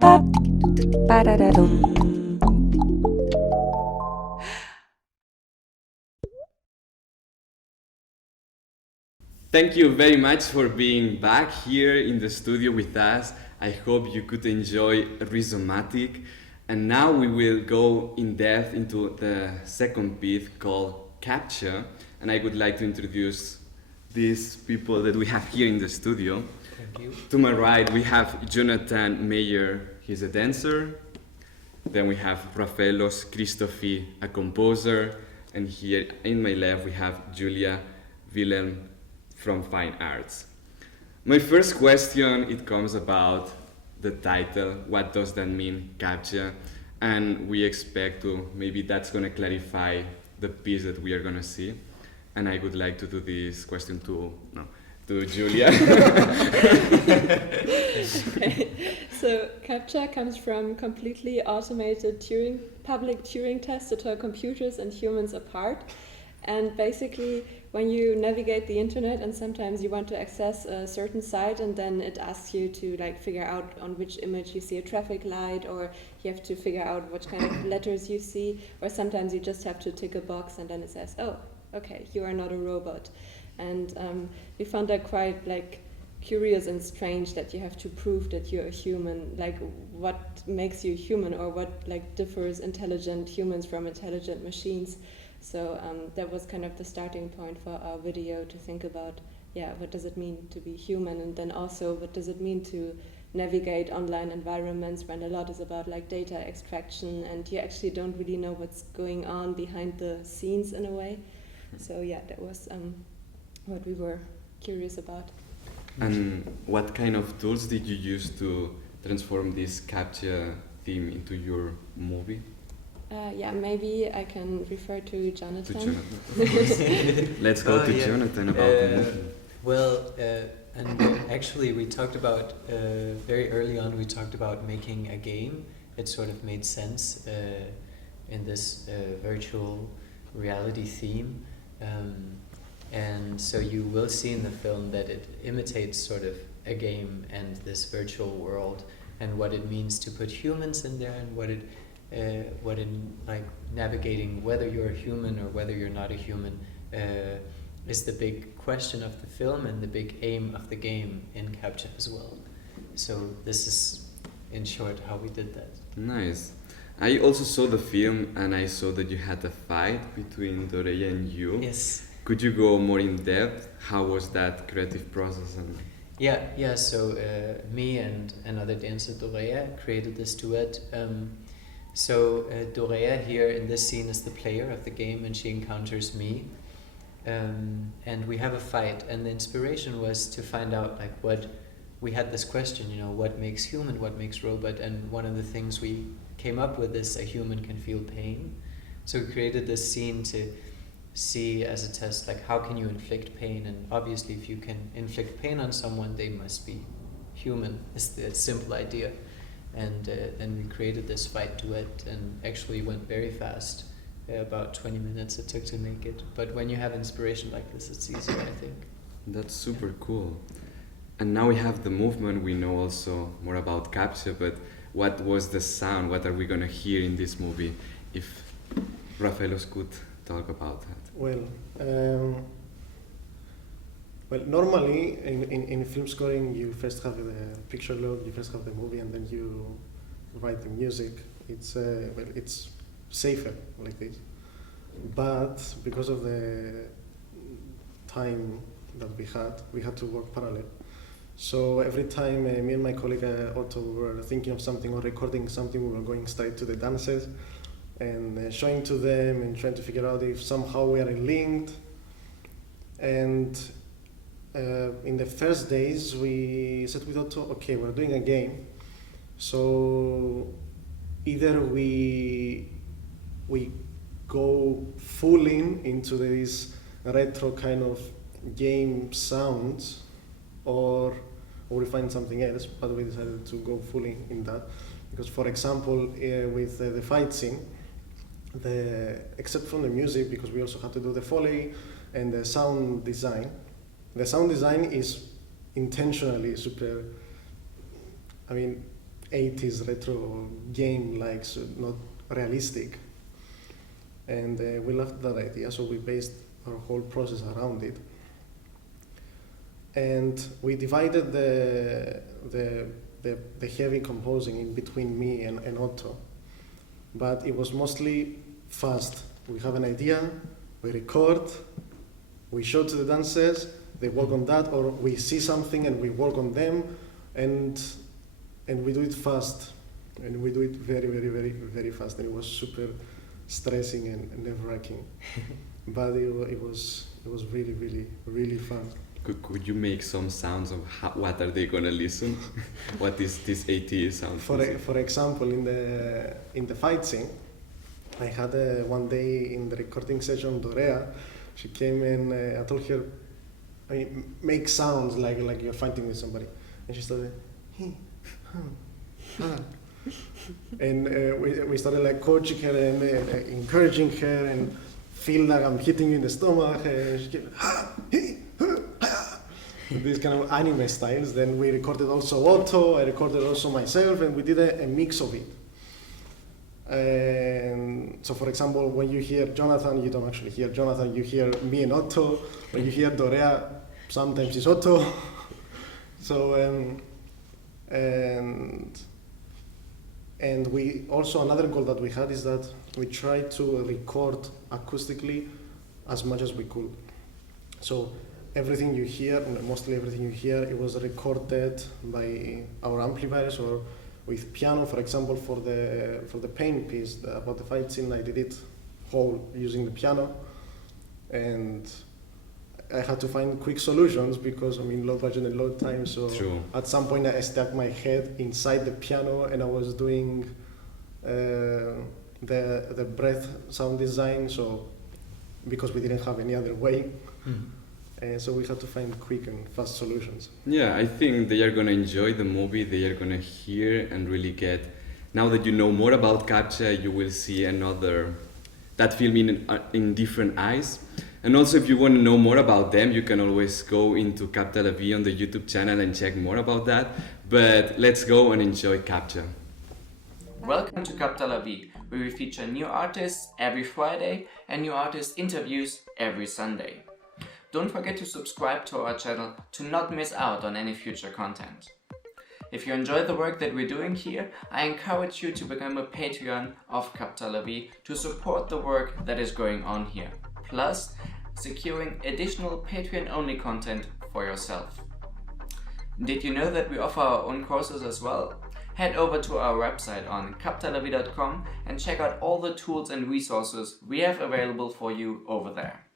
Thank you very much for being back here in the studio with us. I hope you could enjoy Rhizomatic. And now we will go in depth into the second piece called CAPTCHA. And I would like to introduce these people that we have here in the studio. Thank you. To my right, we have Jonathan Meyer, he's a dancer. Then we have Rafaelos Christofi, a composer. And here in my left, we have Julia Wilhelm from Fine Arts. My first question, it comes about the title. What does that mean, CAPTCHA? And we expect to, maybe that's gonna clarify the piece that we are gonna see. And I would like to do this question to Julia. Okay. So CAPTCHA comes from completely automated public Turing tests that tell computers and humans apart. And basically, when you navigate the internet and sometimes you want to access a certain site and then it asks you to figure out on which image you see a traffic light, or you have to figure out what kind of letters you see, or sometimes you just have to tick a box and then it says, oh, okay, you are not a robot. And we found that quite curious and strange that you have to prove that you're a human. What makes you human, or what differs intelligent humans from intelligent machines? So that was kind of the starting point for our video, to think about, what does it mean to be human, and then also what does it mean to navigate online environments when a lot is about data extraction and you actually don't really know what's going on behind the scenes in a way. So that was what we were curious about. And what kind of tools did you use to transform this CAPTCHA theme into your movie? Maybe I can refer to Jonathan. To Jonathan, of course. Let's go to Jonathan about the movie. Well, and actually we talked about, very early on, we talked about making a game. It sort of made sense in this virtual reality theme. And so you will see in the film that it imitates sort of a game and this virtual world, and what it means to put humans in there, and what in navigating whether you're a human or whether you're not a human is the big question of the film and the big aim of the game in CAPTCHA as well. So this is, in short, how we did that. Nice. I also saw the film and I saw that you had a fight between Doreya and you. Yes. Could you go more in depth? How was that creative process? Yeah. So me and another dancer, Doreya, created this duet. So Doreya here in this scene is the player of the game, and she encounters me. And we have a fight, and the inspiration was to find out what we had this question, what makes human, what makes robot, and one of the things we came up with is a human can feel pain. So we created this scene to see as a test, how can you inflict pain, and obviously if you can inflict pain on someone, they must be human, is the simple idea. And then we created this fight duet, and actually went very fast. About 20 minutes it took to make it. But when you have inspiration like this, it's easier, I think. That's super cool. And now we have the movement. We know also more about CAPTCHA, but what was the sound? What are we going to hear in this movie? If Rafaelos could talk about that. Well, normally in film scoring, you first have the picture load, you first have the movie, and then you write the music. It's safer like this. But because of the time that we had to work parallel. So every time me and my colleague Otto were thinking of something or recording something, we were going straight to the dancers and showing to them and trying to figure out if somehow we are linked. And in the first days, we said with Otto, okay, we're doing a game. So either we go full into this retro kind of game sounds, or we find something else, but we decided to go fully in that. Because for example, with the fight scene, except from the music, because we also had to do the Foley and the sound design. The sound design is intentionally super, 80s retro game, like so not realistic. And we loved that idea, so we based our whole process around it. And we divided the heavy composing in between me and Otto. But it was mostly fast. We have an idea, we record, we show to the dancers, they work on that, or we see something and we work on them, and we do it fast. And we do it very, very, very, very fast. And it was super stressing and nerve-wracking. But it was really, really, really fun. Could you make some sounds of what are they gonna listen? What is this 80s sound? For example, in the fight scene, I had one day in the recording session, Dorea, she came and I told her, I mean, make sounds like you're fighting with somebody, and she started, hey, and we started like coaching her and encouraging her and feel like I'm hitting you in the stomach, and she came, these kind of anime styles. Then we recorded also Otto, I recorded also myself, and we did a mix of it. And so, for example, when you hear Jonathan, you don't actually hear Jonathan, you hear me and Otto. When you hear Dorea, sometimes it's Otto. So, and we also, another goal that we had is that we tried to record acoustically as much as we could. So everything you hear, mostly everything you hear, it was recorded by our amplifiers or with piano. For example, for the paint piece about the fight scene, I did it whole using the piano, and I had to find quick solutions because, I mean, low budget and low time. So True. At some point I stuck my head inside the piano and I was doing the breath sound design. So because we didn't have any other way. And so we had to find quick and fast solutions. Yeah, I think they are gonna enjoy the movie. They are gonna hear and really get. Now that you know more about CAPTCHA, you will see that film in different eyes. And also, if you want to know more about them, you can always go into CAPTA LAVIE on the YouTube channel and check more about that. But let's go and enjoy CAPTCHA. Welcome to CAPTA LAVIE, where we feature new artists every Friday and new artist interviews every Sunday. Don't forget to subscribe to our channel to not miss out on any future content. If you enjoy the work that we're doing here, I encourage you to become a Patreon of CAPTA LAVIE to support the work that is going on here, plus securing additional Patreon-only content for yourself. Did you know that we offer our own courses as well? Head over to our website on CAPTALAVIE.com and check out all the tools and resources we have available for you over there.